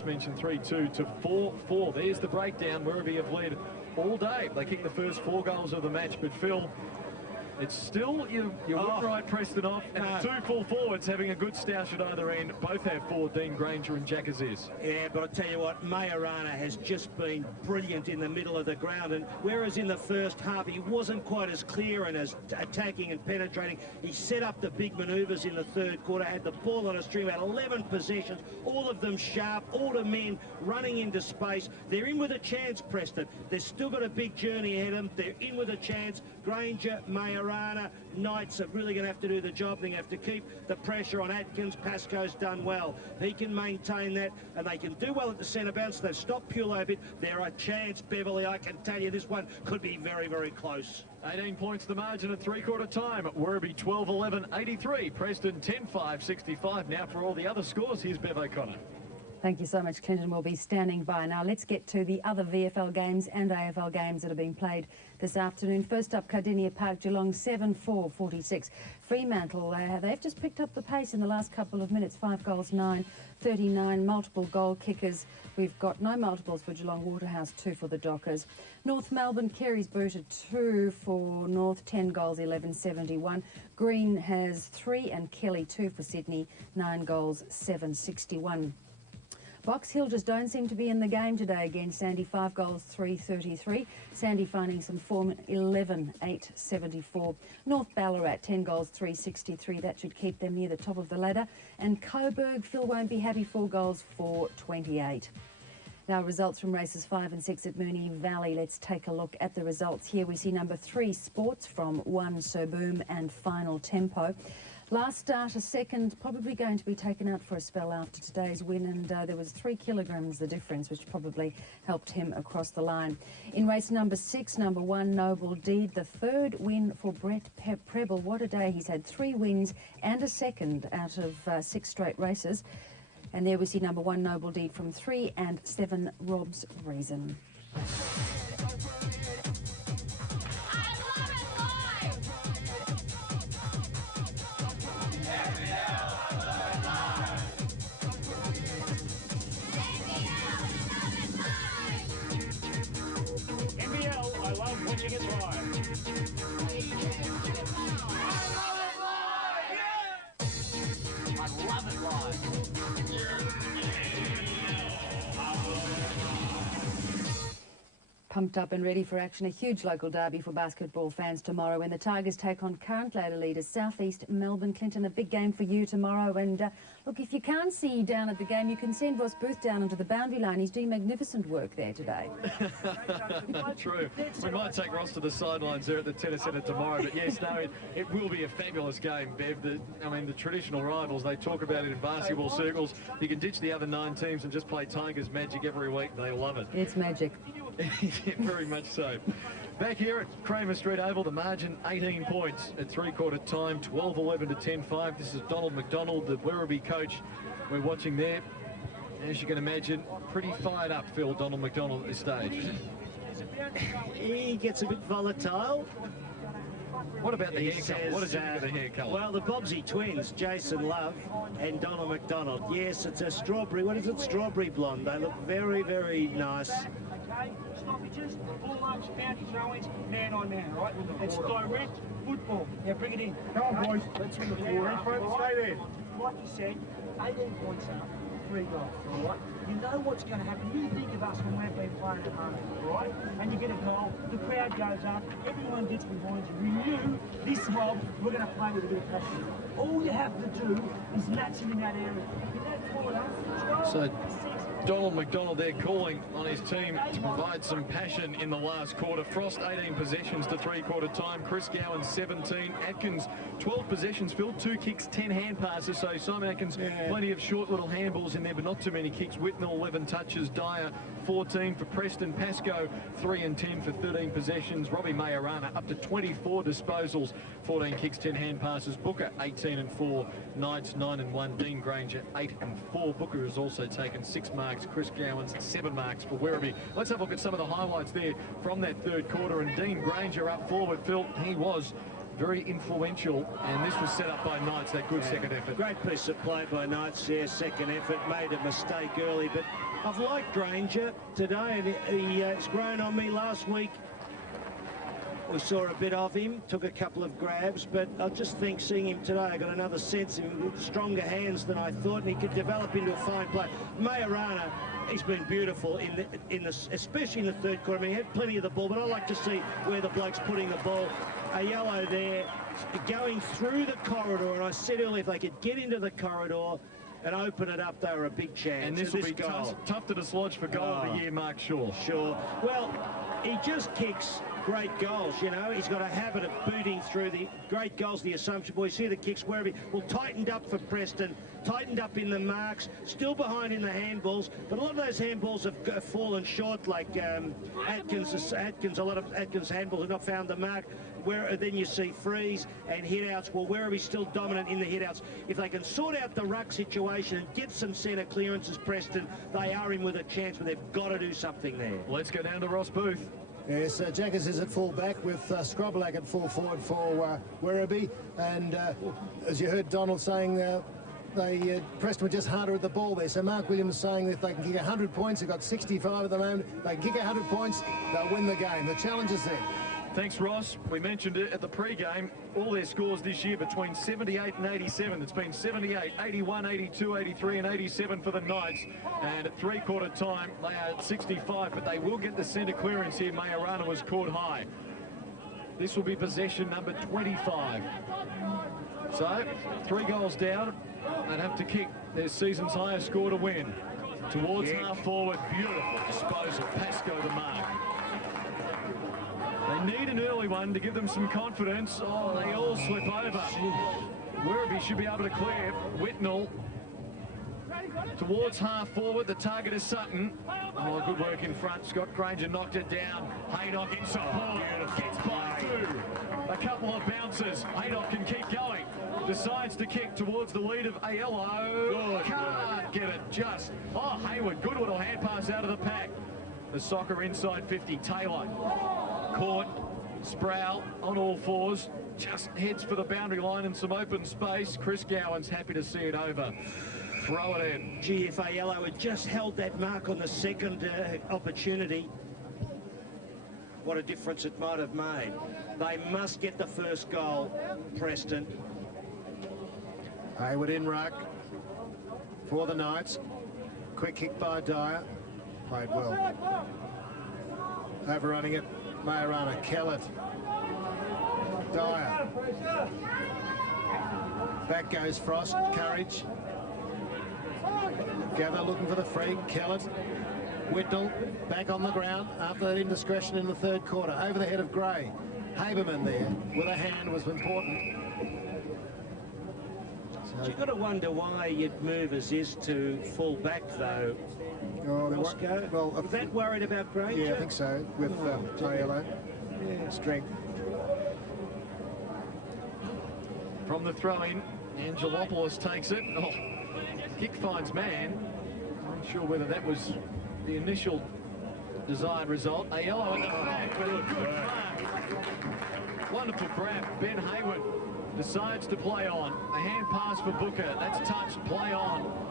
just mentioned, 3-2 to 4-4. There's the breakdown. Werribee have led all day. They kicked the first 4 goals of the match, but Phil, it's still, you wouldn't write Preston off, and the 2 full forwards having a good stoush at either end. Both have 4, Dean Granger and Jack Aziz. Yeah, but I tell you what, Majorana has just been brilliant in the middle of the ground, and whereas in the first half he wasn't quite as clear and as attacking and penetrating, he set up the big manoeuvres in the third quarter, had the ball on a string, about 11 possessions, all of them sharp, all the men running into space. They're in with a chance, Preston. They've still got a big journey ahead of them. They're in with a chance. Granger, Majorana, Knights are really going to have to do the job. They're going to have to keep the pressure on Atkins. Pascoe's done well. He can maintain that, and they can do well at the centre bounce. They've stopped Pulo a bit. They're a chance, Beverly. I can tell you this one could be very, very close. 18 points the margin at three-quarter time. Werribee 12-11, 83. Preston 10-5, 65. Now for all the other scores, here's Bev O'Connor. Thank you so much, Clinton. We'll be standing by. Now let's get to the other VFL games and AFL games that are being played this afternoon. First up, Cardinia Park, Geelong 7-4, 46. Fremantle, they've just picked up the pace in the last couple of minutes. 5 goals, 9, 39. Multiple goal kickers. We've got no multiples for Geelong. Waterhouse 2 for the Dockers. North Melbourne, Kerry's booted 2 for North. 10 goals, 11, 71. Green has 3 and Kelly 2 for Sydney. 9 goals, 7, 61. Box Hill just don't seem to be in the game today again. Sandy 5 goals, 3.33. Sandy finding some form, 11, 8.74. North Ballarat 10 goals, 3.63. That should keep them near the top of the ladder. And Coburg, Phil won't be happy, 4 goals, 4.28. Now results from races 5 and 6 at Moonee Valley. Let's take a look at the results here. We see number 3 Sports from 1 So Boom and Final Tempo. Last starter second, probably going to be taken out for a spell after today's win, and there was 3 kilograms the difference, which probably helped him across the line. In race number 6, number 1 Noble Deed, the 3rd win for Brett Preble. What a day. He's had 3 wins and a second out of 6 straight races. And there we see number 1 Noble Deed from 3 and 7 Rob's Reason. Watching it live. I love it live. Pumped up and ready for action. A huge local derby for basketball fans tomorrow when the Tigers take on current ladder leaders South East Melbourne. Clinton, a big game for you tomorrow. And look, if you can't see you down at the game, you can send Ross Booth down onto the boundary line. He's doing magnificent work there today. True. We might take Ross to the sidelines there at the tennis centre tomorrow. But yes, no, it will be a fabulous game, Bev. I mean, the traditional rivals, they talk about it in basketball circles. You can ditch the other 9 teams and just play Tigers magic every week. They love it. It's magic. Yeah, very much so. Back here at Kramer Street Oval, the margin 18 points at three-quarter time, 12-11 to 10-5. This is Donald McDonald, the Werribee coach. We're watching there. As you can imagine, pretty fired up, Phil, Donald McDonald at this stage. He gets a bit volatile. What about the hair colour? What did you think of the hair colour? Well, the Bobsy twins, Jason Love and Donald McDonald. Yes, it's a strawberry. What is it? Strawberry blonde. They look very, very nice. Okay, stoppages, full marks, bounty throw-ins, man on man, right? It's direct football. Now bring it in. Come on, boys. Let's win the floor. Stay there. Like you said, 18 points up, 3 goals, all right? You know what's going to happen. You think of us when we've been playing at home, right? And you get a goal, the crowd goes up, everyone gets behind you. We knew this mob, we're going to play with a bit of passion. All you have to do is match him in that area. In that quarter, so Donald McDonald there calling on his team to provide some passion in the last quarter. Frost 18 possessions to three-quarter time. Chris Gowan 17. Atkins 12 possessions, Phil, 2 kicks, 10 hand passes. So Simon Atkins, plenty of short little handballs in there, but not too many kicks. Whitnell 11 touches. Dyer 14 for Preston. Pascoe 3 and 10 for 13 possessions. Robbie Majorana up to 24 disposals, 14 kicks, 10 hand passes. Booker 18 and 4. Knights 9 and 1. Dean Granger 8 and 4. Booker has also taken 6 marks. Chris Gowan's 7 marks for Werribee. Let's have a look at some of the highlights there from that third quarter. And Dean Granger up forward, Phil, he was very influential, and this was set up by Knights, that good second effort. Great piece of play by Knights there, second effort, made a mistake early, but I've liked Granger today, and he's grown on me. Last week we saw a bit of him, took a couple of grabs, but I just think seeing him today, I got another sense of him with stronger hands than I thought, and he could develop into a fine player. Majorana, he's been beautiful especially in the third quarter. I mean, he had plenty of the ball, but I like to see where the bloke's putting the ball. A yellow there, going through the corridor, and I said earlier, if they could get into the corridor and open it up, they were a big chance. And this will be tough to dislodge for goal of the year, Mark Shaw. Sure. Well, he just kicks great goals, you know. He's got a habit of booting through the great goals, the Assumption boys. See the kicks Werribee. Well, tightened up for Preston, tightened up in the marks, still behind in the handballs, but a lot of those handballs have fallen short, like Atkins, a lot of Atkins handballs have not found the mark. Where then you see frees and hit-outs. Well, Werribee's still dominant in the hit-outs. If they can sort out the ruck situation and get some centre clearances, Preston, they are in with a chance, but they've got to do something there. Let's go down to Ross Booth. Yes, Jaggers is at full back with Scroblack at full forward for Werribee. And as you heard Donald saying, Preston were just harder at the ball there. So Mark Williams saying that if they can kick 100 points, they've got 65 at the moment. They can kick 100 points, they'll win the game. The challenge is there. Thanks, Ross. We mentioned it at the pre-game. All their scores this year between 78 and 87. It's been 78, 81, 82, 83 and 87 for the Knights. And at three-quarter time, they are at 65, but they will get the centre clearance here. Majorana was caught high. This will be possession number 25. So, 3 goals down. They'd have to kick their season's highest score to win. Towards half-forward, beautiful disposal. Pascoe the mark. They need an early one to give them some confidence. Oh, they all slip over. Werribee should be able to clear. Whitnell towards half forward. The target is Sutton. Oh, good work in front. Scott Granger knocked it down. Haydock in support. Gets by 2. A couple of bounces. Haydock can keep going. Decides to kick towards the lead of Aiello. Can't get it just. Oh, Hayward. Good little hand pass out of the pack. The soccer inside 50. Taylor. Caught, Sproul on all fours, just heads for the boundary line and some open space. Chris Gowan's happy to see it over. Throw it in. Gee, if Aiello had just held that mark on the second opportunity, what a difference it might have made. They must get the first goal, Preston. Hayward in ruck for the Knights. Quick kick by Dyer. Played well. Overrunning it. Majorana, Kellett, Dyer. Back goes Frost, Courage. Gather looking for the free, Kellett. Whitnell back on the ground after that indiscretion in the third quarter. Over the head of Gray. Haberman there with a hand was important. So, you've got to wonder why you'd move Aziz to full back, though. Roscoe, well, was that worried about Granger? Yeah, I think so, with Aiello. Strength. From the throw-in, Angelopoulos takes it. Oh, kick finds man. I'm not sure whether that was the initial desired result. Aiello at the back, but a good mark. Wonderful grab. Ben Hayward decides to play on. A hand pass for Booker. That's touched. Play on.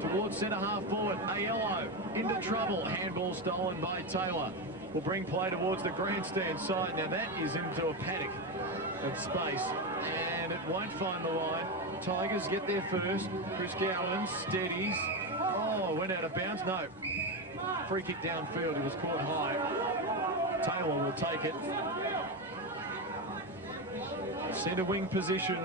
Towards centre half forward, Aiello into trouble. Handball stolen by Taylor. Will bring play towards the grandstand side. Now that is into a paddock of space, and it won't find the line. Tigers get there first. Chris Gowan steadies. Oh, went out of bounds. No. Free kick downfield. He was caught high. Taylor will take it. Centre wing position.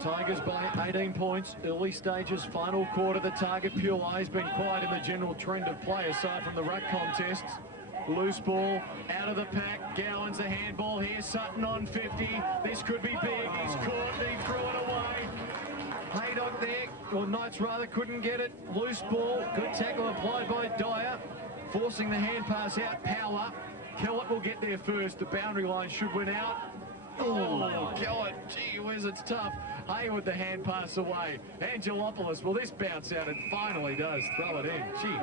Tigers by 18 points, early stages, final quarter. The target, Pulai, has been quiet in the general trend of play aside from the ruck contests. Loose ball out of the pack. Gowan's a handball here. Sutton on 50. This could be big. He's caught. He threw it away. Haydock there, or Knights rather, couldn't get it. Loose ball. Good tackle applied by Dyer. Forcing the hand pass out. Power. Kellett will get there first. The boundary line should win out. Oh, Kellett, gee whiz, it's tough. Hayward, the hand pass away. Angelopoulos, well, this bounce out, it finally does throw it in. Gee.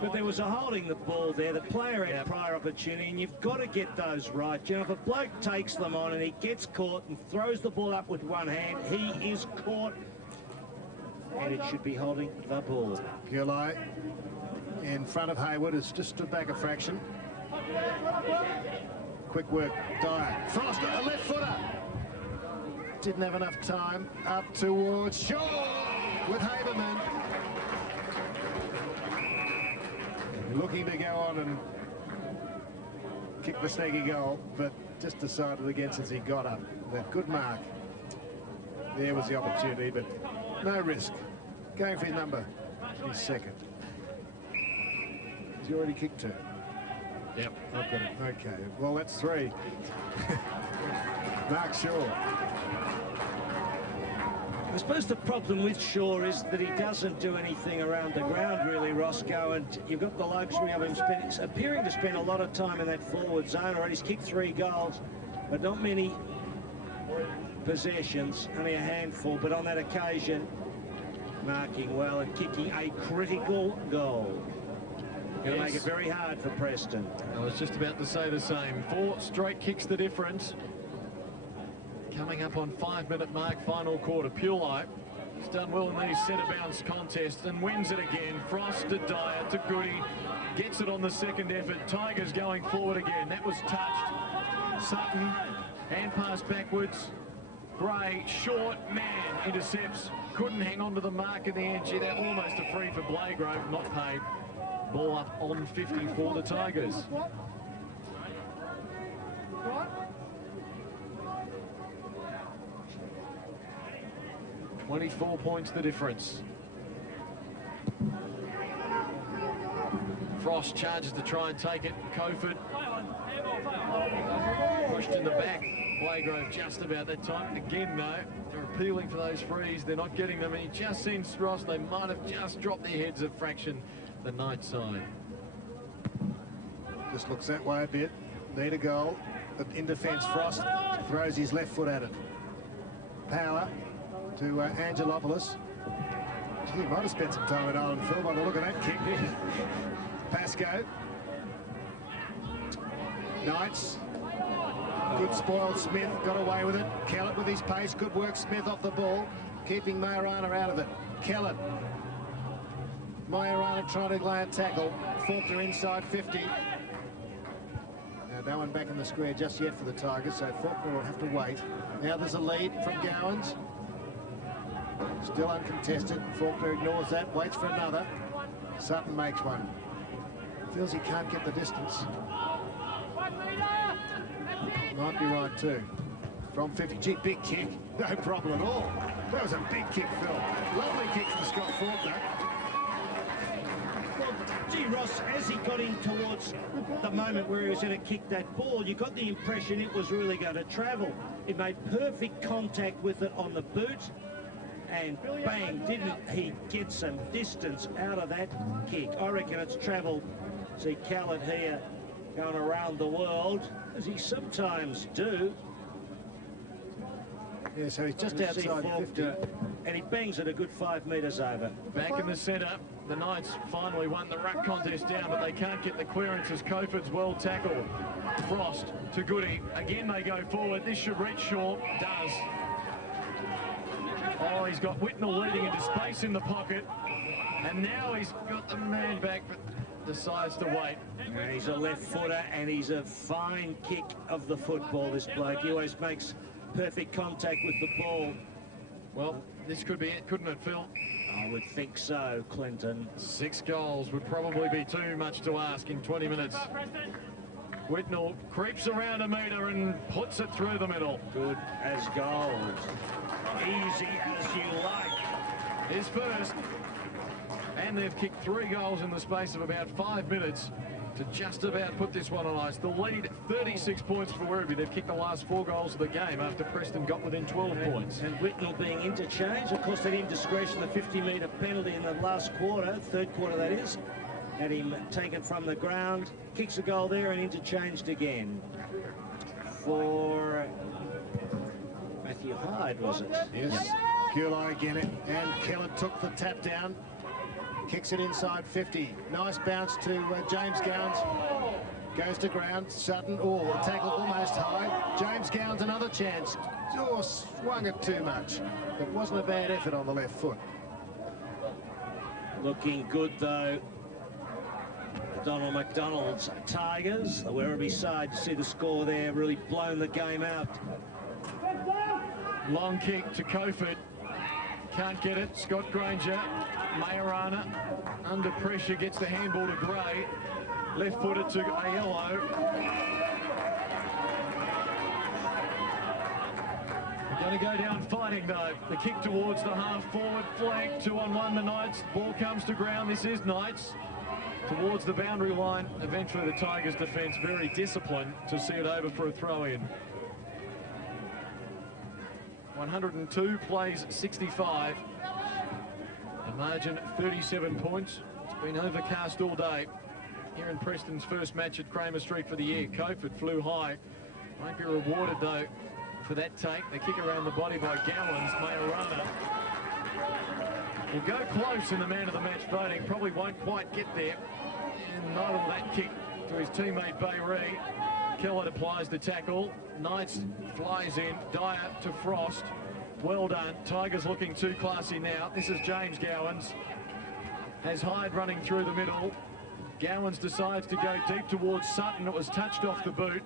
But there was a holding the ball there. The player had prior opportunity, and you've got to get those right. You know, if a bloke takes them on and he gets caught and throws the ball up with one hand, he is caught. And it should be holding the ball. Gulai in front of Hayward has just stood back a fraction. Quick work, Dyer. Frost, a left footer. Didn't have enough time. Up towards Shaw with Haberman. Looking to go on and kick the snaggy goal, but just decided against as he got up. That good mark. There was the opportunity, but no risk. Going for his number. His second. Has he already kicked her? Yep. I've got it. Okay. Well, that's 3. Mark Shaw. I suppose the problem with Shaw is that he doesn't do anything around the ground, really, Roscoe, and you've got the luxury of him appearing to spend a lot of time in that forward zone. Already he's kicked 3 goals, but not many possessions, only a handful, but on that occasion, marking well and kicking a critical goal. Going to make it very hard for Preston. I was just about to say the same. 4 straight kicks the difference. Coming up on 5-minute mark, final quarter. Pulai has done well in these centre-bounce contests and wins it again. Frost to Dyer to Goody. Gets it on the second effort. Tigers going forward again. That was touched. Sutton, hand pass backwards. Gray, short, man, intercepts. Couldn't hang on to the mark in the end. Gee, they're almost a free for Blagrove, not paid. Ball up on 50 for the Tigers. 24 points the difference. Frost charges to try and take it. Coford pushed in the back. Blagrove just about that time. Again, no, they're appealing for those frees. They're not getting them. And he just sends Ross. They might have just dropped their heads a fraction the night side. Just looks that way a bit. Need a goal. But in defence, Frost throws his left foot at it. Power to Angelopoulos. He might have spent some time at Owen Phil by the look of that kick. Pascoe. Knights. Good spoiled Smith, got away with it. Kellett with his pace, good work Smith off the ball, keeping Majorana out of it. Kellett. Majorana trying to lay a tackle. Faulkner inside 50. Now no one back in the square just yet for the Tigers, so Faulkner will have to wait. Now there's a lead from Gowans. Still uncontested. Faulkner ignores that, waits for another. Sutton makes one. Feels he can't get the distance. Might be right too. From 50, gee, big kick. No problem at all. That was a big kick, Phil. Lovely kick from Scott Faulkner. Well, gee, Ross, as he got in towards the moment where he was going to kick that ball, you got the impression it was really going to travel. It made perfect contact with it on the boot, and bang, didn't he get some distance out of that kick. I reckon it's travelled. See Kellett here going around the world, as he sometimes do. Yeah, so he's just outside 50. And he bangs it a good 5 metres over. Back in the centre, the Knights finally won the ruck contest down, but they can't get the clearance as Coford's well tackled. Frost to Goody. Again, they go forward. This should reach Shaw. Does. Oh, he's got Whitnell leading into space in the pocket. And now he's got the man back, but decides to wait. And he's a left footer, and he's a fine kick of the football, this bloke. He always makes perfect contact with the ball. Well, this could be it, couldn't it, Phil? I would think so, Clinton. 6 goals would probably be too much to ask in 20 minutes. Whitnell creeps around a metre and puts it through the middle. Good as gold. Easy as you like. His first. And they've kicked 3 goals in the space of about 5 minutes to just about put this one on ice. The lead, 36 points for Werribee. They've kicked the last 4 goals of the game after Preston got within 12 points. And Whitnell being interchanged. Of course, that indiscretion, the 50-metre penalty in the last quarter, third quarter that is, had him taken from the ground. Kicks a goal there and interchanged again. For Matthew Hyde, was it? Yes. Yep. Gulai again, and Keller took the tap down. Kicks it inside 50. Nice bounce to James Gowans. Goes to ground. Sutton. Oh, the tackle almost high. James Gowans, another chance. Oh, swung it too much. It wasn't a bad effort on the left foot. Looking good, though. Donald McDonald's Tigers. The Werribee side, you see the score there, really blown the game out. Long kick to Kofod. Can't get it. Scott Granger. Majorana under pressure gets the handball to Gray. Left footed to Aiello. We're going to go down fighting though. The kick towards the half forward flank. 2-on-1 the Knights. Ball comes to ground. This is Knights. Towards the boundary line. Eventually the Tigers defence very disciplined to see it over for a throw in. 102 plays 65. The margin 37 points. It's been overcast all day. Here in Preston's first match at Kramer Street for the year. Kofod flew high. Won't be rewarded though for that take. The kick around the body by Gowans. Majorana will go close in the man of the match voting. Probably won't quite get there. And neither will that kick to his teammate Bayree. Keller applies the tackle. Knights flies in. Dyer to Frost. Well done. Tigers looking too classy now. This is James Gowans. Has Hyde running through the middle. Gowans decides to go deep towards Sutton. It was touched off the boot.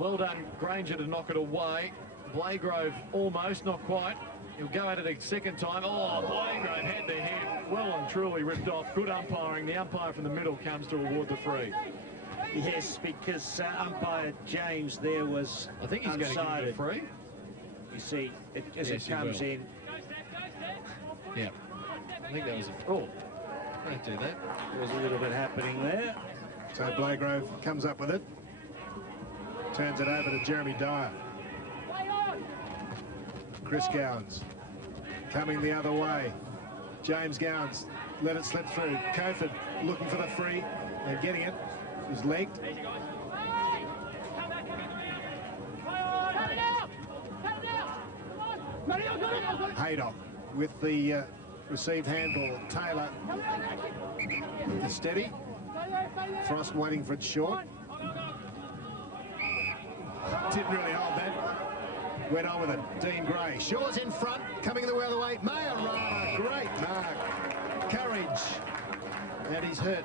Well done, Granger, to knock it away. Blagrove almost, not quite. He'll go at it a second time. Oh, Blagrove had the head well and truly ripped off. Good umpiring. The umpire from the middle comes to award the free. Yes, because umpire James there was I think he's going to give it a free. You see, as it comes in. Yeah, I think that was a... Oh, don't do that. There was a little bit happening there. So Blagrove comes up with it. Turns it over to Jeremy Dyer. Chris Gowans coming the other way. James Gowans let it slip through. Kofod looking for the free and getting it. He's legged. Haydock with the received handball. Taylor is steady. Frost waiting for it short. Didn't really hold that. Went on with it. Dean Gray. Shaw's in front. Coming the other way. Majorana. Great mark. Courage. And he's hurt.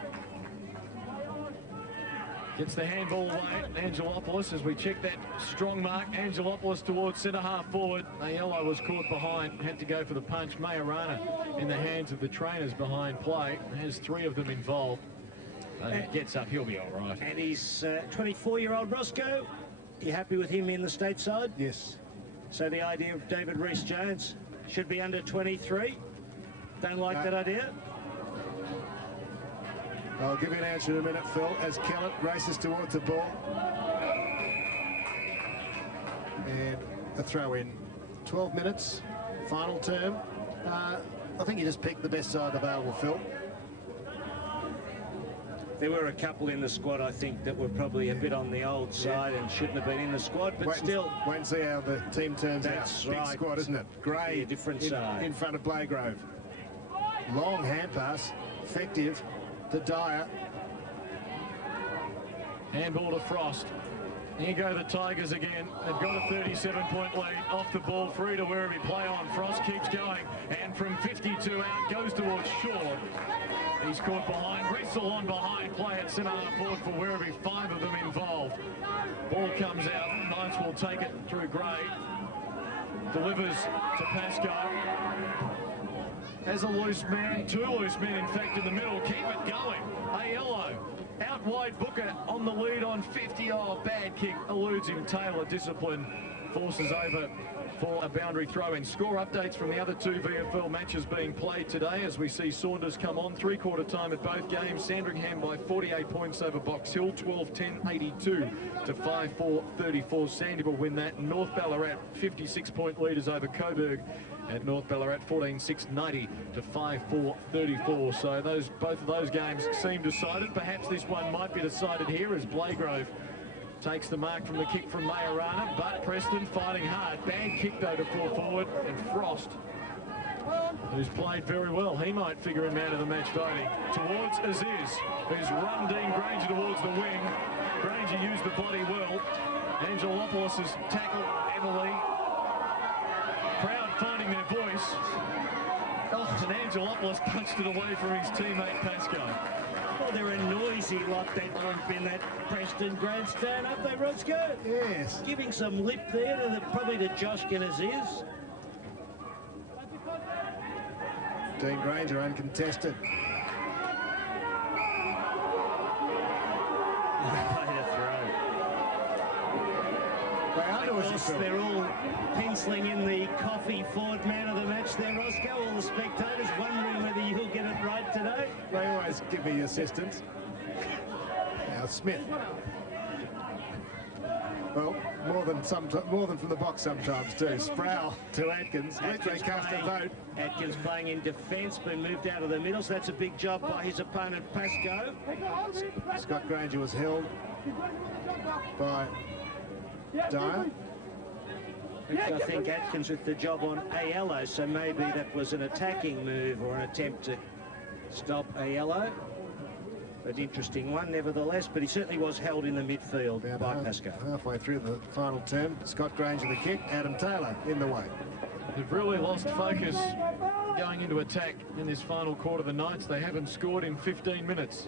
Gets the handball away. Angelopoulos, as we check that strong mark. Angelopoulos towards centre half forward. Aiello was caught behind. Had to go for the punch. Majorana in the hands of the trainers behind play. Has three of them involved. And gets up. He'll be all right. And he's 24-year-old Roscoe. You happy with him in the stateside? Yes. So the idea of David Rees-Jones should be under 23. Don't like that idea? I'll give you an answer in a minute, Phil, as Kellett races towards the ball. And a throw in. 12 minutes, final term. I think you just picked the best side available, Phil. There were a couple in the squad, I think, that were probably a bit on the old side and shouldn't have been in the squad, but still. Wait and see how the team turns out. That's right. Big squad, isn't it? Gray, different side. In front of Blagrove. Long hand pass, effective to Dyer. Handball to Frost. Here go the Tigers again. They've got a 37-point lead. Off the ball, free to Werribee. Play on. Frost keeps going. And from 52 out, goes towards Shaw. He's caught behind. Wrestle on behind. Play at centre half forward for Werribee. 5 of them involved. Ball comes out. Knights will take it through Gray. Delivers to Pascoe. Has a loose man. 2 loose men, in fact, in the middle. Keep it going. Aiello. Out wide, Booker on the lead on 50. Oh, bad kick. Eludes him. Taylor, discipline, forces over for a boundary throw-in. Score updates from the other 2 VFL matches being played today as we see Saunders come on. 3/4 time at both games. Sandringham by 48 points over Box Hill. 12-10, 82 to 5-4-34. Sandy will win that. North Ballarat 56-point leaders over Coburg at North Ballarat, 14-6, 90 to 5-4-34. So both of those games seem decided. Perhaps this one might be decided here as Blagrove Takes the mark from the kick from Majorana, but Preston fighting hard. Bad kick though to full forward, and Frost, who's played very well, he might figure in man of the match voting. Towards Aziz, who's run Dean Granger towards the wing. Granger used the body well. Angelopoulos has tackled Emily. Crowd finding their voice. And Angelopoulos punched it away from his teammate Pascoe. Well, they're a noisy lot, that group in that Preston grandstand, aren't they, Roscoe? Yes. Giving some lip there, to probably to Josh Aziz. Dean Granger uncontested. Of course, they're all penciling in the coffee Ford man of the match there, Roscoe. All the spectators wondering whether you'll get it right today. They always give me assistance. Now Smith. Well, more than from the box sometimes too. Sproul to Atkins. They cast a vote. Atkins playing in defence, been moved out of the middle, so that's a big job by his opponent Pascoe. Scott Granger was held by Dyer. I think Atkins with the job on Aiello, so maybe that was an attacking move or an attempt to stop Aiello. An interesting one, nevertheless, but he certainly was held in the midfield by Pascoe. Halfway through the final term, Scott Granger the kick, Adam Taylor in the way. They've really lost focus going into attack in this final quarter of the Knights. They haven't scored in 15 minutes.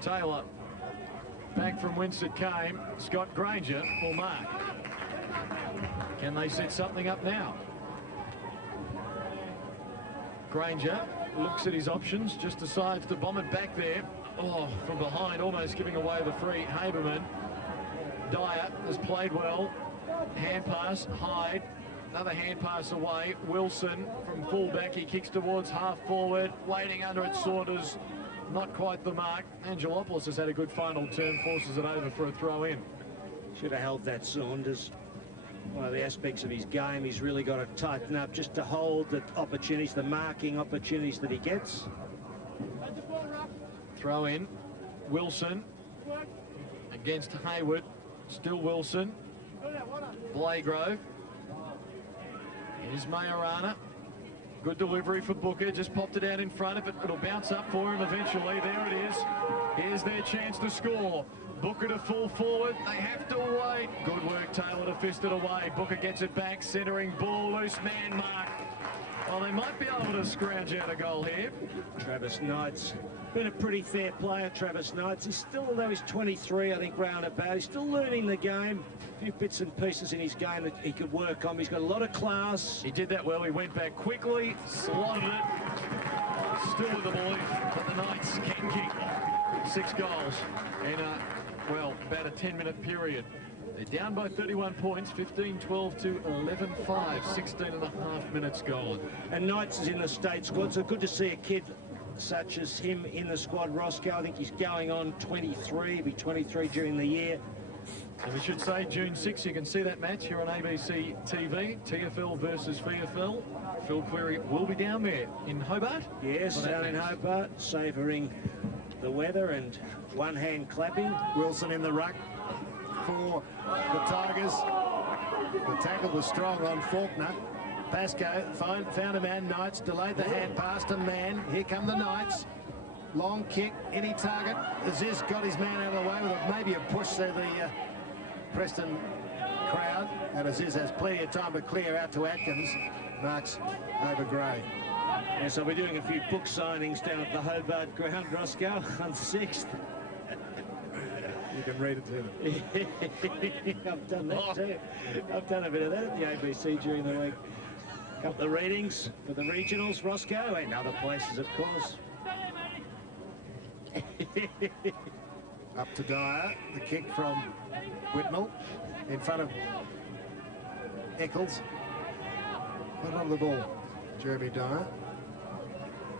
Taylor back from whence it came. Scott Granger will mark. Can they set something up now? Granger looks at his options, just decides to bomb it back there. Oh, from behind, almost giving away the free. Haberman. Dyer has played well. Hand pass, Hyde. Another hand pass away. Wilson from fullback. He kicks towards half forward. Waiting under it, Saunders. Not quite the mark. Angelopoulos has had a good final turn, forces it over for a throw in. Should have held that, Saunders. One of the aspects of his game, he's really got to tighten up just to hold the opportunities, the marking opportunities that he gets. Throw in. Wilson against Hayward. Still Wilson. Blagrove. Here's Majorana. Good delivery for Booker. Just popped it out in front of it. It'll bounce up for him eventually. There it is. Here's their chance to score. Booker to full forward. They have to wait. Good work, Taylor, to fist it away. Booker gets it back. Centering ball. Loose man mark. Well, they might be able to scrounge out a goal here. Travis Knight's been a pretty fair player, Travis Knights. He's still, although he's 23, I think, roundabout, he's still learning the game. A few bits and pieces in his game that he could work on. He's got a lot of class. He did that well. He went back quickly, slotted it. Still with the belief that the Knights can kick 6 goals in well, about a 10-minute period. They're down by 31 points, 15-12 to 11-5, 16 and a half minutes gone. And Knights is in the state squad, so good to see a kid such as him in the squad. Roscoe, I think he's going on 23, he'll be 23 during the year. And we should say June 6th, you can see that match here on ABC TV, TFL versus VFL. Phil Cleary will be down there in Hobart. Yes, down in Hobart, savouring the weather and one hand clapping. Wilson in the ruck for the Tigers. The tackle was strong on Faulkner. Pascoe found a man. Knights delayed the hand pass to man. Here come the Knights. Long kick, any target. Aziz got his man out of the way with maybe a push to the Preston crowd. And Aziz has plenty of time to clear out to Atkins. Marks over Gray. Yes, I'll be doing a few book signings down at the Hobart ground, Roscoe, on 6th. You can read it to them. I've done that too. I've done a bit of that at the ABC during the week. A couple of readings for the regionals, Roscoe, and other places, of course. Up to Dyer. The kick from Whitnell in front of Eccles. Not on the ball, Jeremy Dyer.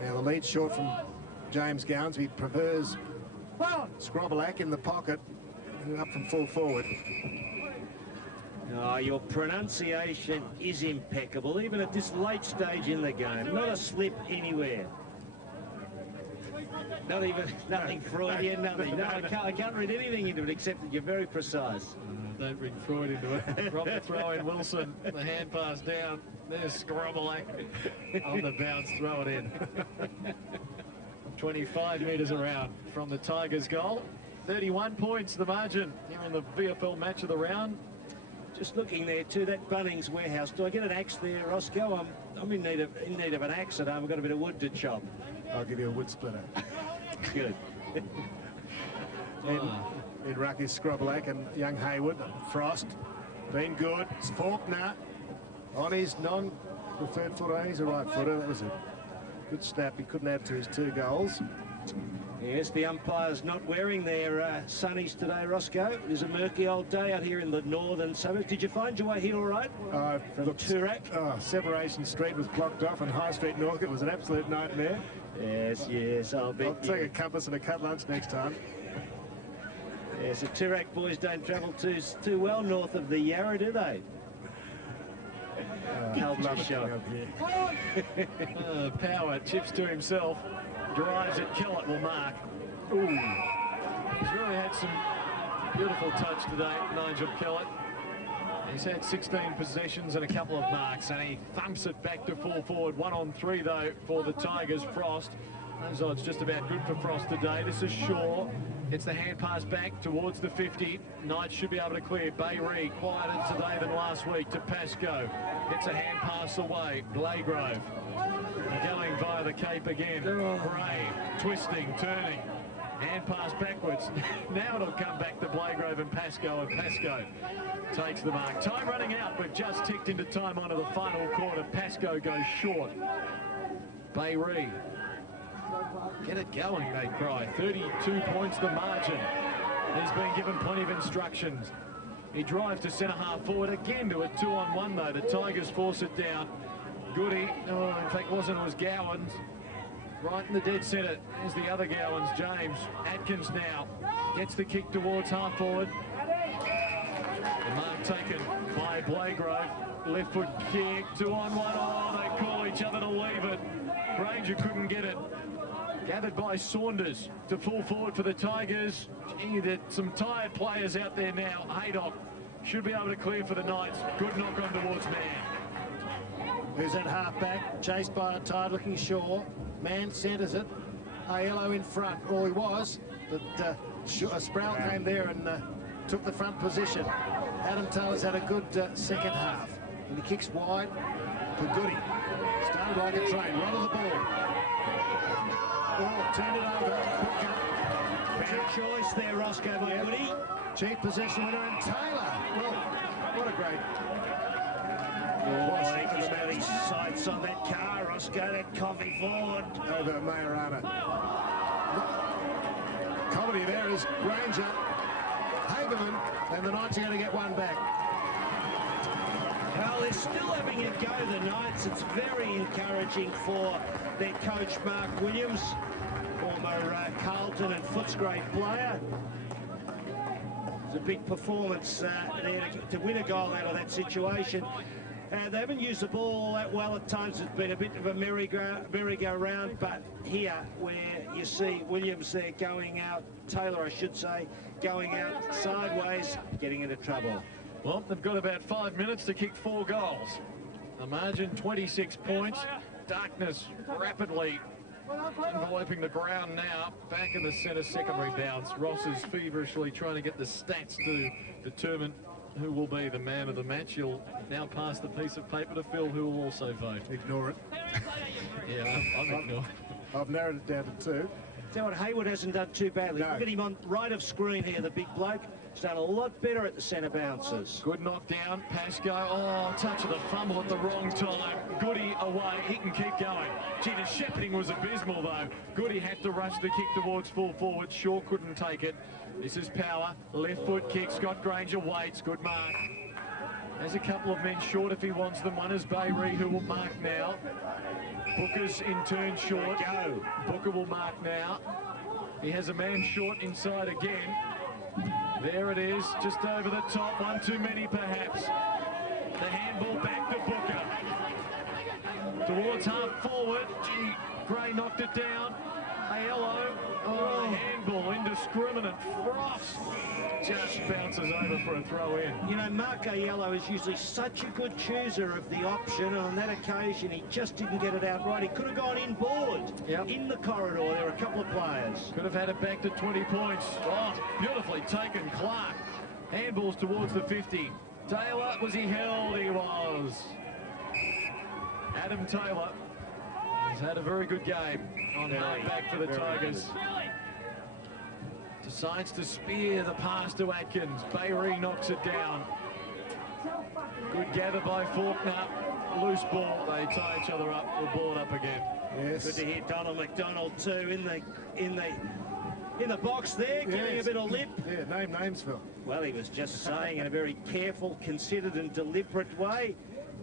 Now the lead short from James Gowans. He prefers Scrobelack in the pocket and up from full forward. Oh, your pronunciation is impeccable, even at this late stage in the game. Not a slip anywhere. Nothing Freudian, nothing. No, I can't read anything into it except that you're very precise. Don't bring Freud into it. From the throw in, Wilson, the hand pass down. There's Scrobelak on the bounce, throw it in. 25 metres around from the Tigers' goal. 31 points the margin here in the VFL match of the round. Just looking there too, that Bunnings warehouse. Do I get an axe there, Roscoe? I'm in need of an axe at home. I've got a bit of wood to chop. I'll give you a wood splitter. Good. In ruck is Scrobelak and young Hayward. Frost, been good. It's Faulkner on his non-preferred footer. He's a right footer. That was a good snap. He couldn't add to his 2 goals. Yes, the umpires not wearing their sunnies today, Roscoe. It is a murky old day out here in the northern suburbs. Did you find your way here all right? From Toorak? Separation Street was blocked off and High Street North. It was an absolute nightmare. Yes, I'll take a compass and a cut lunch next time. Yes, the Toorak boys don't travel too well north of the Yarra, do they? Culture shock. Power chips to himself, drives it, Kellett will mark. Ooh. He's really had some beautiful touch today, Nigel Kellett. He's had 16 possessions and a couple of marks, and he thumps it back to full forward. 1 on 3 though for the Tigers. Frost. Those odds just about good for Frost today. This is Shaw. It's the hand pass back towards the 50. Knights should be able to clear. Bayree quieter today than last week to Pascoe. It's a hand pass away. Blaygrove going via the cape again. Gray twisting, turning. Hand pass backwards. Now it'll come back to Blaygrove and Pascoe takes the mark. Time running out. We've just ticked into time onto the final quarter. Pascoe goes short. Bayree. Get it going, they cry. 32 points the margin. He's been given plenty of instructions. He drives to centre half forward again to a 2-on-1 though. The Tigers force it down. Goody, in fact it was Gowans. Right in the dead centre. There's the other Gowans, James. Atkins now gets the kick towards half forward. The mark taken by Blaygrove. Left foot kick, 2-on-1. Oh, they call each other to leave it. Granger couldn't get it. Gathered by Saunders to full forward for the Tigers. Gee, there's some tired players out there now. Haydock should be able to clear for the Knights. Good knock on towards Mann. Who's at half-back? Chased by a tired-looking Shaw. Mann centres it. Aiello in front. All he was, but Sproul came there and took the front position. Adam Taylor's had a good second half. And he kicks wide to Goody. Started like a train. Right on the ball. Oh, turn it over. Bad choice there, Roscoe, by Goody. Cheap possession winner, and Taylor. Well, what a great... He's got his sights on that car, Roscoe, that coffee forward. Over Majorana. Comedy there is Granger, Haberman, and the Knights are going to get one back. Well, they're still having a go, the Knights. It's very encouraging for their coach, Mark Williams, former Carlton and Footscray player. It's a big performance there to win a goal out of that situation. They haven't used the ball all that well at times. It's been a bit of a merry-go-round, but here where you see Williams there going out, Taylor I should say, going out sideways, getting into trouble. Well, they've got about 5 minutes to kick 4 goals. The margin 26 points. Darkness rapidly enveloping the ground now. Back in the centre, secondary bounce. Ross is feverishly trying to get the stats to determine who will be the man of the match. He'll now pass the piece of paper to Phil, who will also vote. Ignore it. Yeah, I'm ignoring. I've narrowed it down to 2. Tell what, Hayward hasn't done too badly. No. Look at him on right of screen here, the big bloke. He's done a lot better at the centre bounces. Good knockdown. Pascoe. Oh, touch of the fumble at the wrong time. Goody away. He can keep going. Gee, the shepherding was abysmal, though. Goody had to rush the kick towards full forward. Shaw couldn't take it. This is Power. Left foot kick. Scott Granger waits. Good mark. There's a couple of men short if he wants them. One is Bayree, who will mark now. Booker's in turn short. Go. Booker will mark now. He has a man short inside again. There it is, just over the top. One too many, perhaps. The handball back to Booker. Towards half forward. Gee, Gray knocked it down. Aiello, handball, indiscriminate. Frost just bounces over for a throw in. You know, Mark Aiello is usually such a good chooser of the option, and on that occasion he just didn't get it out right. He could have gone inboard, in the corridor. There were a couple of players. Could have had it back to 20 points. Oh, beautifully taken, Clark. Handballs towards the 50. Taylor, was he held? He was. Adam Taylor has had a very good game on back for the Tigers. Decides to spear the pass to Atkins. Bayree knocks it down. Good gather by Faulkner. Loose ball. They tie each other up. The ball up again. Yes. Good to hear Donald McDonald too in the box there, giving a bit of lip. Yeah, name names, Phil. Well, he was just saying in a very careful, considered and deliberate way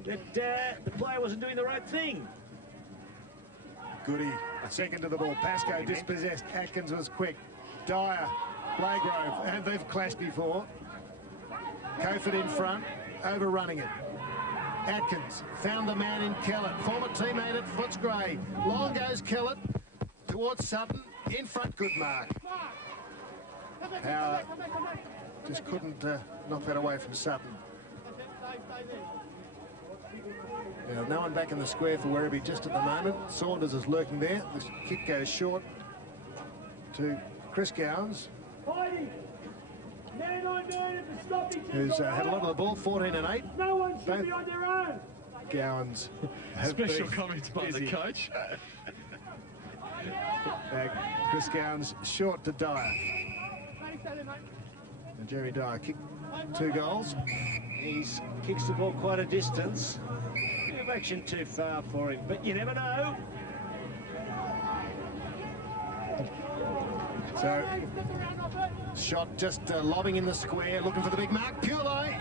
that the player wasn't doing the right thing. Goody, second to the ball. Pascoe dispossessed. Atkins was quick. Dyer, Blagrove, and they've clashed before. Cofford in front, overrunning it. Atkins found the man in Kellett. Former teammate at Footscray. Long goes Kellett towards Sutton. In front, good mark. Power just couldn't knock that away from Sutton. Now, no one back in the square for Werribee just at the moment. Saunders is lurking there. The kick goes short to Chris Gowans, who's had a lot of the ball, 14 and 8. No one should be on their own. Gowans. Special comments by the coach. Chris Gowans short to Dyer. And Jerry Dyer kicked 2 goals. He kicks the ball quite a distance. Bit of action too far for him, but you never know. So, shot just lobbing in the square, looking for the big mark. Pulai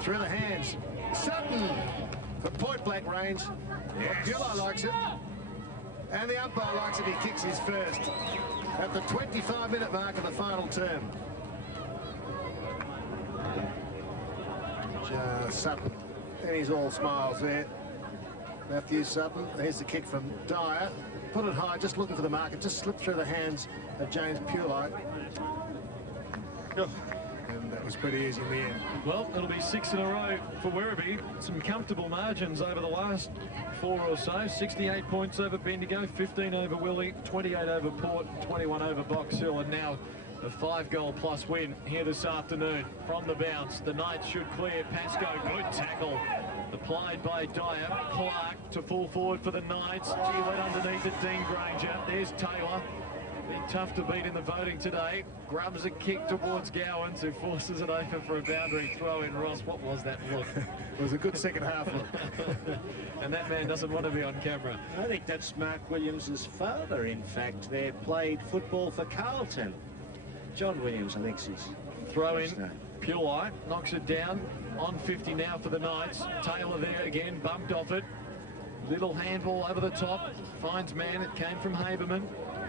through the hands. Sutton for point blank range. Yes. Pulai likes it. And the umpire likes it. He kicks his first at the 25-minute mark of the final term. Sutton. And he's all smiles there. Matthew Sutton. There's the kick from Dyer. Put it high, just looking for the mark. It just slipped through the hands of James Pulai. And that was pretty easy in the end. Well, it'll be 6 in a row for Werribee. Some comfortable margins over the last 4 or so. 68 points over Bendigo, 15 over Willie, 28 over Port, 21 over Box Hill, and now a 5-goal-plus win here this afternoon. From the bounce, the Knights should clear. Pascoe, good tackle. Applied by Dyer. Clark to full forward for the Knights. Gee-wet underneath it, Dean Granger. There's Taylor. Been tough to beat in the voting today. Grubs a kick towards Gowans, who forces it open for a boundary throw in. Ross, what was that look? It was a good second half look. And that man doesn't want to be on camera. I think that's Mark Williams' father, in fact. They played football for Carlton. John Williams, I think, is his throw in. Pulai knocks it down. On 50 now for the Knights. Taylor there again, bumped off it. Little handball over the top. Finds man, it came from Haberman.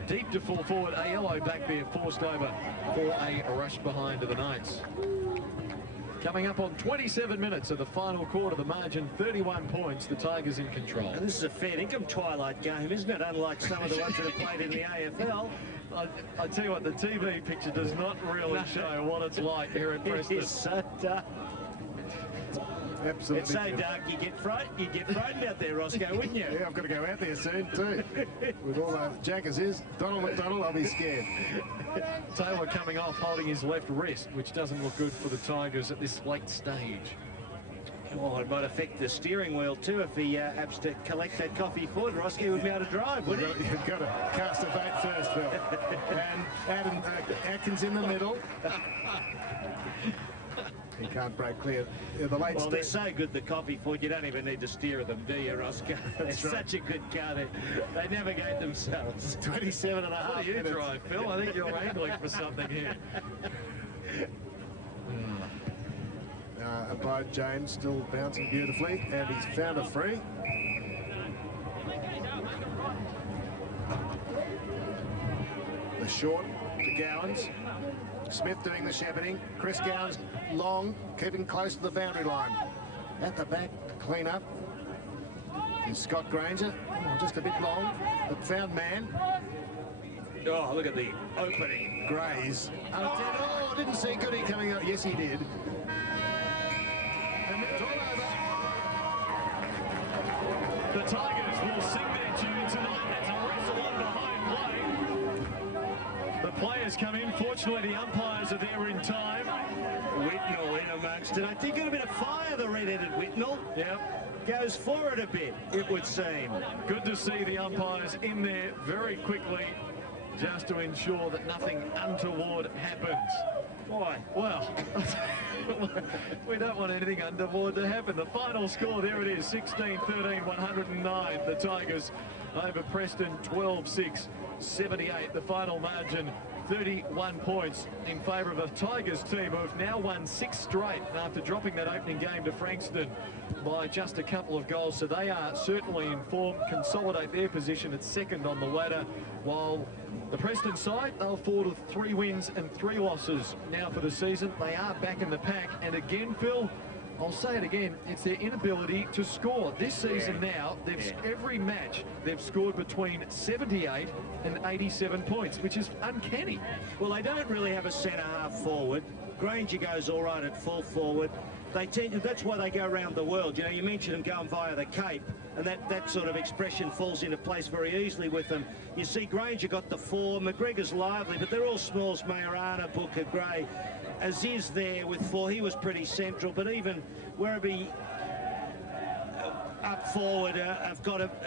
Deep to full forward. Aiello back there, forced over for a rush behind to the Knights. Coming up on 27 minutes of the final quarter, the margin 31 points, the Tigers in control. And this is a fair income twilight game, isn't it? Unlike some of the ones that have played in the AFL. I tell you what, the TV picture does not really show what it's like here at Preston. It is so dark. Absolutely. It's so dark you get frightened out there, Roscoe, wouldn't you? Yeah, I've got to go out there soon too. With all the jackers is Donald McDonald, I'll be scared. Taylor coming off, holding his left wrist, which doesn't look good for the Tigers at this late stage. Well, it might affect the steering wheel too if he happens to collect that coffee forward. Roscoe would be able to drive, wouldn't he? You've got to cast a vote first, Phil. And Adam Atkins in the middle. He can't break clear. The late well, they're so good, the coffee Ford, you don't even need to steer them, do you, Roscoe? They're such a good car. They navigate themselves. 27 and a half What do you minutes. drive, Phil? I think you're angling for something here. Abide James still bouncing beautifully, and he's found a free. The short to Gowans. Smith doing the shepherding. Chris Gowans long, keeping close to the boundary line. At the back, clean up. Is Scott Granger, just a bit long, but found man. Oh, look at the opening graze. Oh, didn't see Goody coming up. Yes, he did. And it's all over. The Tigers will sing their tune tonight as a wrestle on behind play. The players come in. Fortunately, the umpires are there in time. Whitnell in amongst it. I think got a bit of fire, the red-headed Whitnell. Yep. Goes forward a bit, it would seem. Good to see the umpires in there very quickly, just to ensure that nothing untoward happens. Why? Well, we don't want anything untoward to happen. The final score, there it is, 16-13, 109. The Tigers over Preston, 12-6, 78. The final margin, 31 points in favour of a Tigers team who have now won 6 straight after dropping that opening game to Frankston by just a couple of goals. So they are certainly in form, consolidate their position at second on the ladder, while the Preston side, they'll fall to 3 wins and 3 losses now for the season. They are back in the pack, and again, Phil, I'll say it again, it's their inability to score. This season now, every match, they've scored between 78 and 87 points, which is uncanny. Well, they don't really have a centre-half forward. Granger goes all right at full forward. They tend to, that's why they go around the world. You know, you mentioned them going via the Cape, and that sort of expression falls into place very easily with them. You see Granger got the 4, McGregor's lively, but they're all smalls, Majorana, Booker, Gray. Aziz there with 4, he was pretty central, but even Werribee up forward have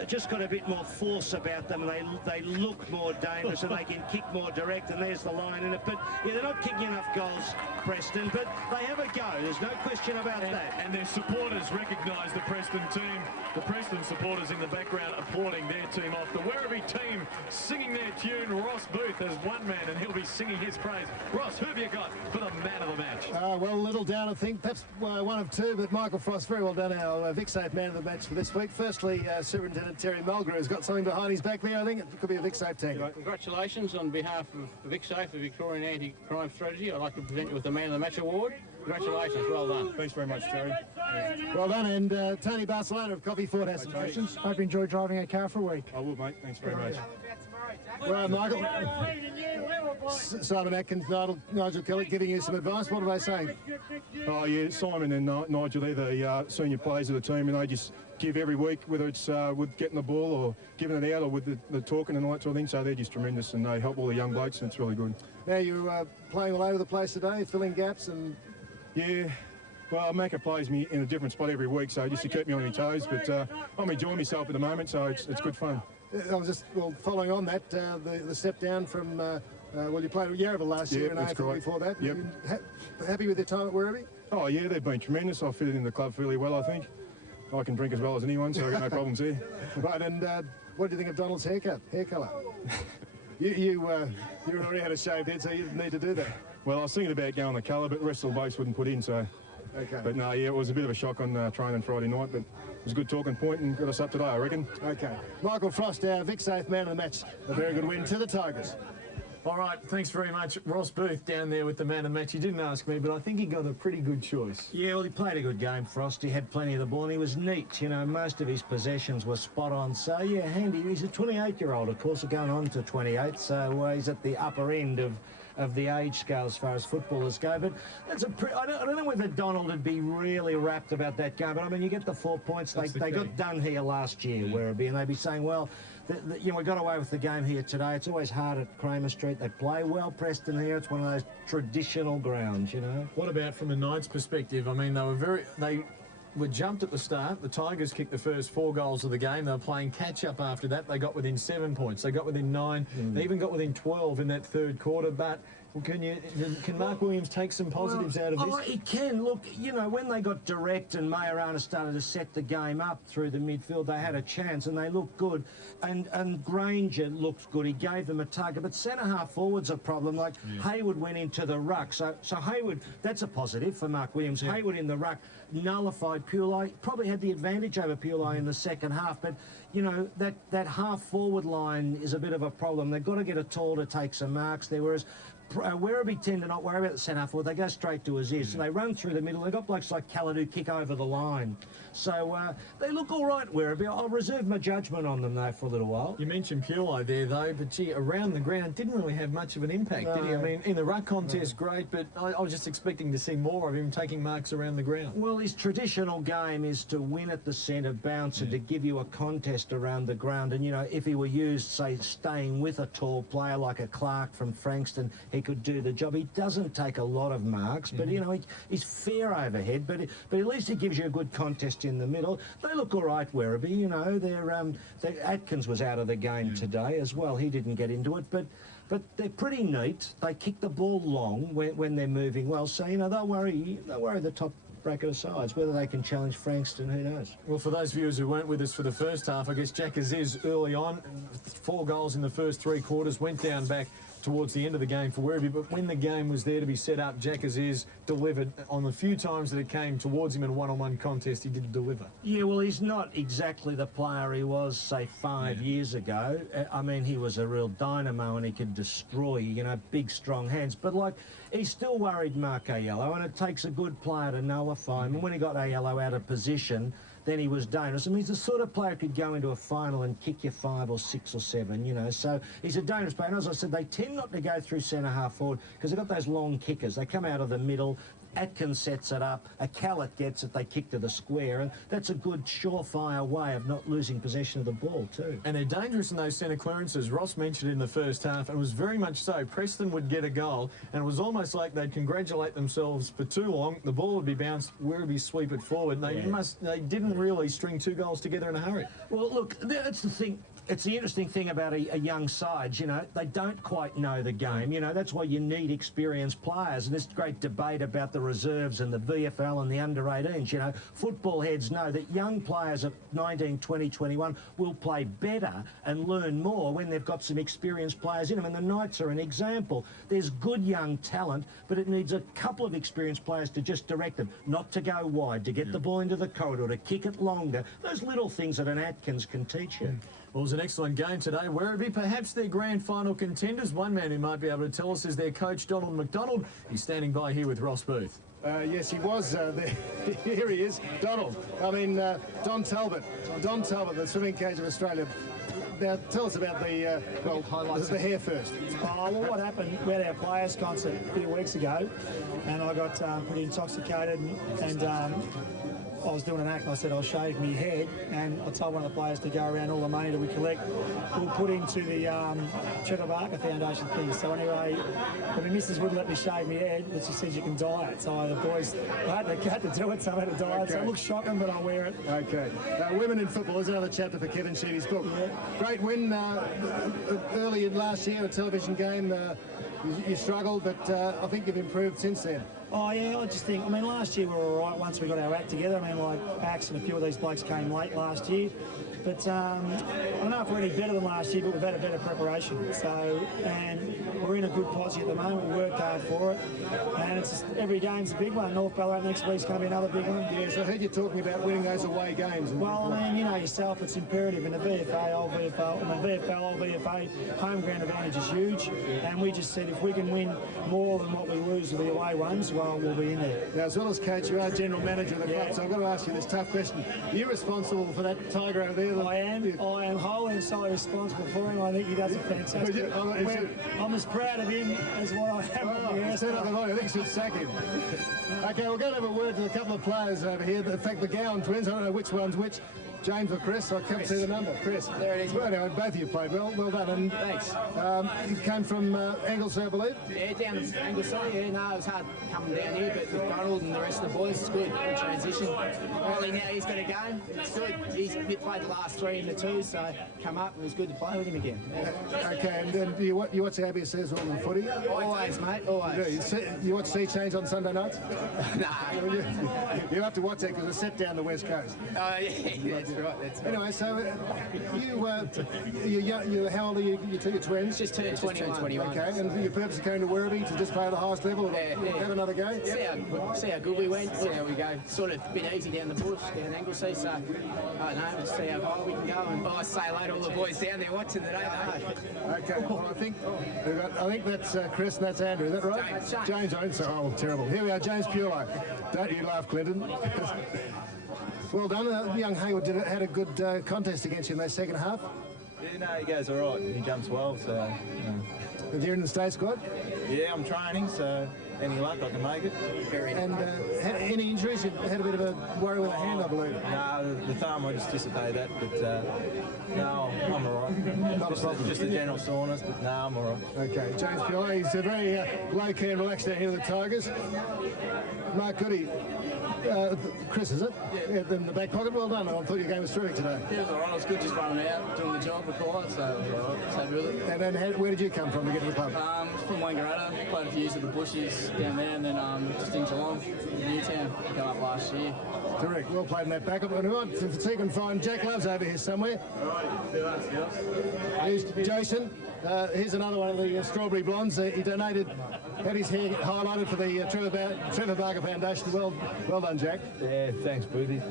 just got a bit more force about them. They look more dangerous and they can kick more direct, and there's the line in it. But yeah, they're not kicking enough goals, Preston, but they have a go. There's no question about that. And their supporters recognise the Preston team. The Preston supporters in the background applauding their team off. The Werribee team singing their tune. Ross Booth as one man, and he'll be singing his praise. Ross, who have you got for the man of the match? Well, a little down, I think. Perhaps one of 2, but Michael Frost, very well done, our Vic Safe man of the match for this week. Firstly, Superintendent Terry Mulgrew has got something behind his back there, I think. It could be a Vic Safe tag. Congratulations on behalf of Vic Safe, the Victorian Anti-Crime Strategy. I'd like to present you with the Man of the Match Award. Congratulations, well done. Thanks very much, Terry. Well done, and Tony Barcelona of Coffee Ford has some questions. Hope you enjoy driving a car for a week. I will, mate. Thanks very much. Well, Michael, Simon Atkins, Nigel Kelly giving you some advice. What are they saying? Oh, yeah, Simon and Nigel, they're the senior players of the team, and they just give every week, whether it's with getting the ball or giving it out or with the talking and all that sort of thing. So they're just tremendous, and they help all the young blokes, and it's really good. Now, you're playing all over the place today, filling gaps and... Yeah. Well, Macca plays me in a different spot every week, so just to keep me on my toes. But I'm enjoying myself at the moment, so it's good fun. I was just following on that, the step down from, well, you played at Yarraville last year and AFL before that. Yep. Happy with your time at Werribee? Oh, yeah, they've been tremendous. I've fitted in the club fairly well, I think. I can drink as well as anyone, so I've got no problems there. Right, and what do you think of Donald's hair colour? you already had a shaved head, so you didn't need to do that. Well, I was thinking about going the colour, but the rest of the blokes wouldn't put in, so... Okay. But no, yeah, it was a bit of a shock on training Friday night, but it was a good talking point and got us up today, I reckon. Okay. Michael Frost, our Vic Safe man of the match. A very good win to the Tigers. All right, thanks very much. Ross Booth down there with the man of the match. He didn't ask me, but I think he got a pretty good choice. Yeah, well, he played a good game, Frost. He had plenty of the ball, and he was neat. You know, most of his possessions were spot on. So, yeah, handy. He's a 28-year-old, of course, going on to 28, so he's at the upper end of the age scale as far as footballers go. But that's I don't know whether Donald would be really rapt about that game, but I mean, you get the 4 points. They got done here last year, Werribee, and they'd be saying, well, you know, we got away with the game here today. It's always hard at Kramer Street. They play well, Preston here. It's one of those traditional grounds, you know. What about from the Knights' perspective? I mean, they were jumped at the start. The Tigers kicked the first 4 goals of the game. They were playing catch-up after that. They got within 7 points. They got within 9. They even got within 12 in that third quarter. But can Mark Williams take some positives out of this? Oh, he can. Look, you know, when they got direct and Majorana started to set the game up through the midfield, they had a chance and they looked good. And Granger looked good. He gave them a target. But centre-half forward's a problem. Like, Hayward went into the ruck. So Hayward, that's a positive for Mark Williams. Hayward in the ruck nullified Pulai. Probably had the advantage over Pulai in the second half. But, you know, that half-forward line is a bit of a problem. They've got to get a tall to take some marks there, whereas Werribee tend to not worry about the centre forward. They go straight to Aziz. So they run through the middle. They've got blokes like Khaled who kick over the line. So they look all right, Werribee. I'll reserve my judgment on them, though, for a little while. You mentioned Pulo there, though, but gee, around the ground didn't really have much of an impact, did he? I mean, in the ruck contest, great, but I was just expecting to see more of him taking marks around the ground. Well, his traditional game is to win at the centre, bounce, and to give you a contest around the ground. And, you know, if he were used, say, staying with a tall player like a Clark from Frankston, he could do the job. He doesn't take a lot of marks, but, you know, he's fair overhead, but at least he gives you a good contest in the middle. They look all right, Werribee, you know. Atkins was out of the game today as well. He didn't get into it, but they're pretty neat. They kick the ball long when they're moving well, so, you know, they'll worry the top bracket of sides. Whether they can challenge Frankston, who knows? Well, for those viewers who weren't with us for the first half, I guess Jack Aziz early on, 4 goals in the first 3 quarters, went down back towards the end of the game for Werribee, but when the game was there to be set up, Jack Aziz delivered on the few times that it came towards him in a one-on-one contest. He did deliver. Yeah, well, he's not exactly the player he was, say, 5 years ago. I mean, he was a real dynamo and he could destroy, you know, big, strong hands. But, like, he still worried Mark Aiello, and it takes a good player to nullify him. And when he got Aiello out of position, then he was dangerous. I mean, he's the sort of player who could go into a final and kick you 5 or 6 or 7, you know. So he's a dangerous player. And as I said, they tend not to go through centre half forward because they've got those long kickers. They come out of the middle. Atkins sets it up, a Khaled gets it, they kick to the square, and that's a good surefire way of not losing possession of the ball too. And they're dangerous in those centre clearances. Ross mentioned in the first half, and it was very much so. Preston would get a goal, and it was almost like they'd congratulate themselves for too long. The ball would be bounced, Werribee sweep it forward. They didn't really string 2 goals together in a hurry. Well, look, that's the thing. It's the interesting thing about a young side, you know, they don't quite know the game. You know, that's why you need experienced players. And this great debate about the reserves and the VFL and the under-18s, you know, football heads know that young players at 19, 20, 21 will play better and learn more when they've got some experienced players in them. And the Knights are an example. There's good young talent, but it needs a couple of experienced players to just direct them, not to go wide, to get the ball into the corridor, to kick it longer. Those little things that an Atkins can teach you. Well, it was an excellent game today. Werribee, perhaps their grand final contenders. One man who might be able to tell us is their coach, Donald McDonald. He's standing by here with Ross Booth. Yes, he was there. Here he is, Donald. I mean, Don Talbot, the swimming coach of Australia. Now, tell us about the the hair first. Well, what happened, we had our players concert a few weeks ago, and I got pretty intoxicated, and I was doing an act and I said I'll shave my head, and I told one of the players to go around all the money that we collect we'll put into the Trevor Barker Foundation thing. So anyway, when the missus wouldn't let me shave my head, but she said you can dye it. So the boys had to do it, so I had to dye it. So it looks shocking, but I'll wear it. Okay. Women in football is another chapter for Kevin Sheedy's book. Yeah. Great win early in last year, a television game. You struggled, but I think you've improved since then. Oh, yeah, I just think, I mean, last year we were all right once we got our act together. I mean, like, Axe and a few of these blokes came late last year. But I don't know if we're any better than last year, but we've had a better preparation. So, and we're in a good posse at the moment. We worked hard for it. And it's just, every game's a big one. North Ballarat next week's going to be another big one. Yeah, so I heard you talking about winning those away games. Well, I mean, you know yourself, it's imperative. In the VFA, old VFA, home ground advantage is huge. And we just said if we can win more than what we lose with the away ones, well, we'll be in there. Now, as well as coach, you are general manager of the club, so I've got to ask you this tough question. Are you responsible for that tiger over there? I am wholly and solely responsible for him. I think he does a fantastic. I'm as proud of him as what I am of the I think you should sack him. Okay, we're going to have a word to a couple of players over here. In fact, the Gowan twins, I don't know which one's which. James or Chris? I can't see the number. Chris. There it is. Well, anyway, both of you played well. Well done. And, thanks. You came from Anglesey, I believe? Yeah, down in Anglesey. Yeah, no, it was hard coming down here, but with Donald and the rest of the boys, it's good. Good transition. Early now, he's got a game. It's good. He's played the last 3 in the 2, so come up and it was good to play with him again. Yeah. Okay, and then you watch the ABCs all in the footy? Always, mate, always. You watch Sea Change on Sunday nights? Nah. You have to watch that because it's set down the West Coast. Yeah, That's right. That's right. Anyway, so you how old are you? Your twins? Just turned 21. Okay, and your purpose of going to Werribee to just play at the highest level or have another go? See how good we went, see how we go. Sort of been easy down the bush, down Anglesey, so I don't know, just see how high we can go. And I say hello to all the boys down there watching today, though. Okay, well, I think that's Chris and that's Andrew, is that right? James Owens. Oh, terrible. Here we are, James Pulo. Don't you laugh, Clinton. Well done. Young Hayward had a good contest against you in that second half. Yeah, no, he goes all right. He jumps well, so... And you're in the state squad? Yeah, I'm training, so any luck I can make it. And any injuries? You had a bit of a worry with the hand, I believe. No, the thumb, I just dissipated that, but no, I'm all right. Not a problem. Just a general soreness, but no, I'm all right. Okay, James Pulo, he's a very low-key and relaxed down here with the Tigers. Mark Goody. Chris, is it? Yeah. In the back pocket. Well done. I thought your game was terrific today. Yeah, it was all right. It was good just running out, doing the job required, so it was all right. Just happy with it. And then where did you come from to get to the club? From Wangaratta. Played a few years at the Bushies down there, and then just in Geelong, Newtown. Came up last year. Terrific. Well played in that backup. And right, if you can find Jack Love's over here somewhere. All right. Here's Jason. Here's another one of the Strawberry Blondes. He had his hair highlighted for the Trevor Barker Foundation. Well done, Jack. Yeah, thanks, Boothie.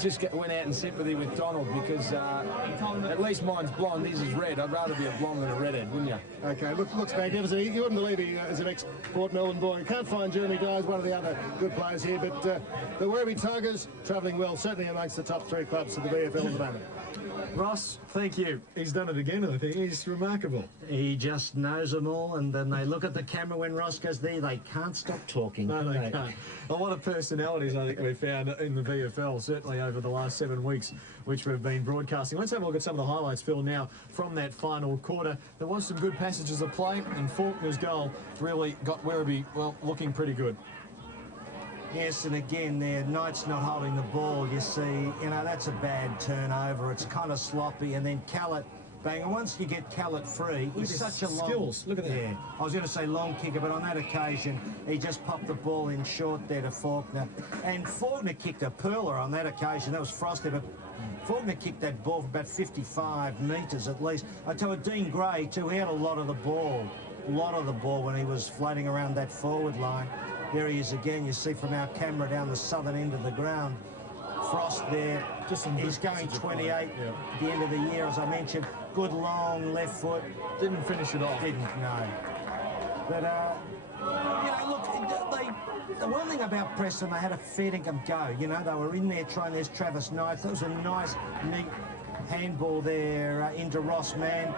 Just went out in sympathy with Donald because at least mine's blonde, his is red. I'd rather be a blonde than a redhead, wouldn't you? Okay, looks magnificent. You wouldn't believe he is an ex-Port Melbourne boy. You can't find Jeremy Dyers, one of the other good players here, but the Werribee Tigers travelling well, certainly amongst the top 3 clubs of the VFL at the moment. Ross, thank you. He's done it again, I think. He's remarkable. He just knows them all, and then they look at the camera when Ross goes there. They can't stop talking. No, they can't. A lot of personalities, I think, we've found in the VFL, certainly over the last 7 weeks, which we've been broadcasting. Let's have a look at some of the highlights, Phil, now from that final quarter. There was some good passages of play, and Faulkner's goal really got Werribee, well, looking pretty good. Yes, and again, there, Knight's not holding the ball. You see, that's a bad turnover. It's kind of sloppy, and then Callett, bang. And once you get Callett free, he's such a long... skills. Look at that. Yeah, I was going to say long kicker, but on that occasion, he just popped the ball in short there to Faulkner. And Faulkner kicked a pearler on that occasion. That was Frosty, but Faulkner kicked that ball for about 55 metres at least. I tell you, Dean Gray, too, he had a lot of the ball. When he was floating around that forward line. There he is again. You see from our camera down the southern end of the ground. Frost there. He's going 28 at the end of the year, as I mentioned. Good long left foot. Didn't finish it off. Didn't, no. But, look, the one thing about Preston, they had a fair dinkum go. They were in there trying. There's Travis Knight. That was a nice, neat handball there into Ross Mann.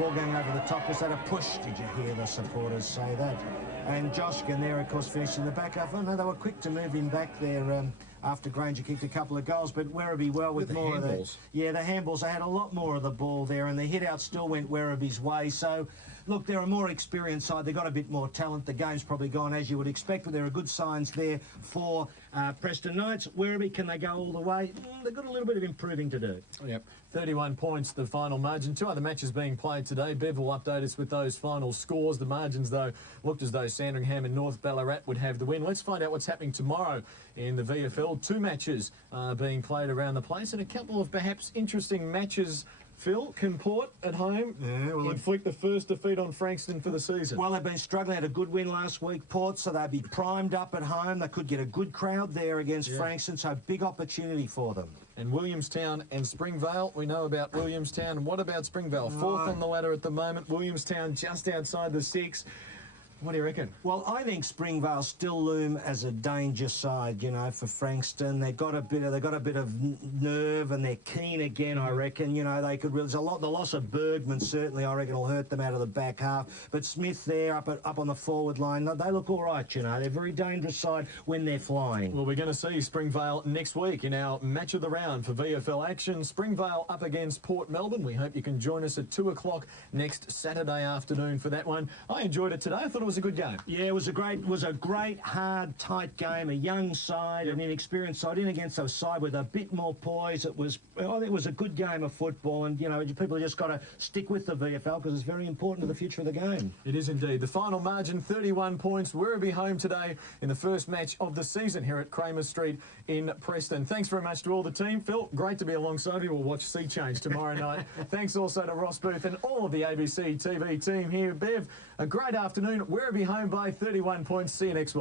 Ball going over the top. Was that a push? Did you hear the supporters say that? And Joshkin there, of course, finished in the back. I know they were quick to move him back there after Granger kicked a couple of goals, but Werribee well with more of the... Yeah, the handballs. They had a lot more of the ball there, and the hit-out still went Werribee's way. So, look, they're a more experienced side. They've got a bit more talent. The game's probably gone as you would expect, but there are good signs there for Preston Knights. Werribee, can they go all the way? They've got a little bit of improving to do. Yep. 31 points, the final margin. 2 other matches being played today. Bev will update us with those final scores. The margins, though, looked as though Sandringham and North Ballarat would have the win. Let's find out what's happening tomorrow in the VFL. 2 matches being played around the place and a couple of perhaps interesting matches. Phil, can Port at home inflict the first defeat on Frankston for the season? Well, they've been struggling. Had a good win last week, Port, so they'll be primed up at home. They could get a good crowd there against Frankston, so big opportunity for them. And Williamstown and Springvale, we know about Williamstown. What about Springvale? 4th on the ladder at the moment. Williamstown just outside the 6. What do you reckon? Well, I think Springvale still loom as a danger side, for Frankston. They've got a bit of nerve, and they're keen again, I reckon. They could really... The loss of Bergman certainly, I reckon, will hurt them out of the back half. But Smith there, up on the forward line, they look all right, They're a very dangerous side when they're flying. Well, we're going to see Springvale next week in our match of the round for VFL action. Springvale up against Port Melbourne. We hope you can join us at 2 o'clock next Saturday afternoon for that one. I enjoyed it today. I thought it was a good game. Yeah, it was a great, hard, tight game. A young side, an inexperienced side, in against a side with a bit more poise. I think it was a good game of football, and you know, people have just got to stick with the VFL because it's very important to the future of the game. It is indeed. The final margin, 31 points. Werribee home today in the first match of the season here at Kramer Street in Preston. Thanks very much to all the team. Phil, great to be alongside you. We'll watch Sea Change tomorrow night. Thanks also to Ross Booth and all of the ABC TV team here. Bev, a great afternoon. Werribee home by 31 points. See you next week.